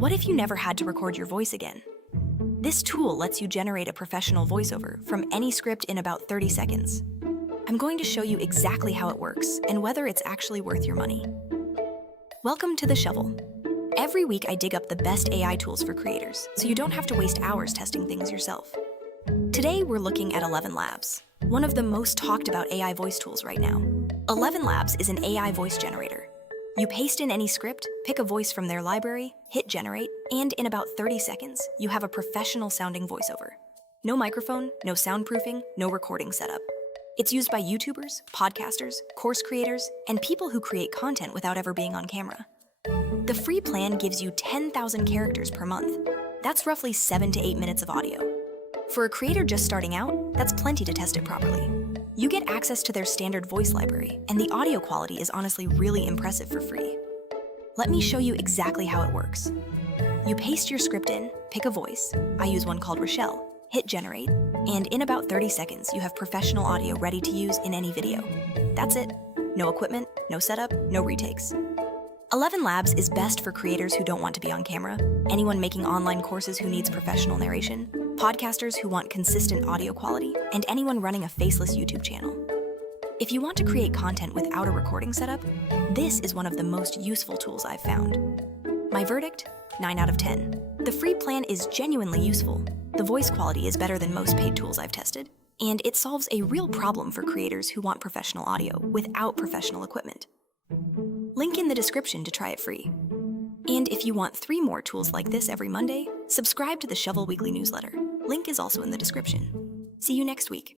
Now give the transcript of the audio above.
What if you never had to record your voice again? This tool lets you generate a professional voiceover from any script in about 30 seconds. I'm going to show you exactly how it works and whether it's actually worth your money. Welcome to The Shovel. Every week I dig up the best AI tools for creators, so you don't have to waste hours testing things yourself. Today we're looking at ElevenLabs, one of the most talked about AI voice tools right now. ElevenLabs is an AI voice generator. You paste in any script, pick a voice from their library, hit generate, and in about 30 seconds, you have a professional-sounding voiceover. No microphone, no soundproofing, no recording setup. It's used by YouTubers, podcasters, course creators, and people who create content without ever being on camera. The free plan gives you 10,000 characters per month. That's roughly 7 to 8 minutes of audio. For a creator just starting out, that's plenty to test it properly. You get access to their standard voice library, and the audio quality is honestly really impressive for free. Let me show you exactly how it works. You paste your script in, pick a voice, I use one called Rochelle, hit generate, and in about 30 seconds, you have professional audio ready to use in any video. That's it. No equipment, no setup, no retakes. ElevenLabs is best for creators who don't want to be on camera, anyone making online courses who needs professional narration, podcasters who want consistent audio quality, and anyone running a faceless YouTube channel. If you want to create content without a recording setup, this is one of the most useful tools I've found. My verdict? 9 out of 10. The free plan is genuinely useful. The voice quality is better than most paid tools I've tested, and it solves a real problem for creators who want professional audio without professional equipment. Link in the description to try it free. And if you want 3 more tools like this every Monday, subscribe to the Shovel Weekly newsletter. Link is also in the description. See you next week.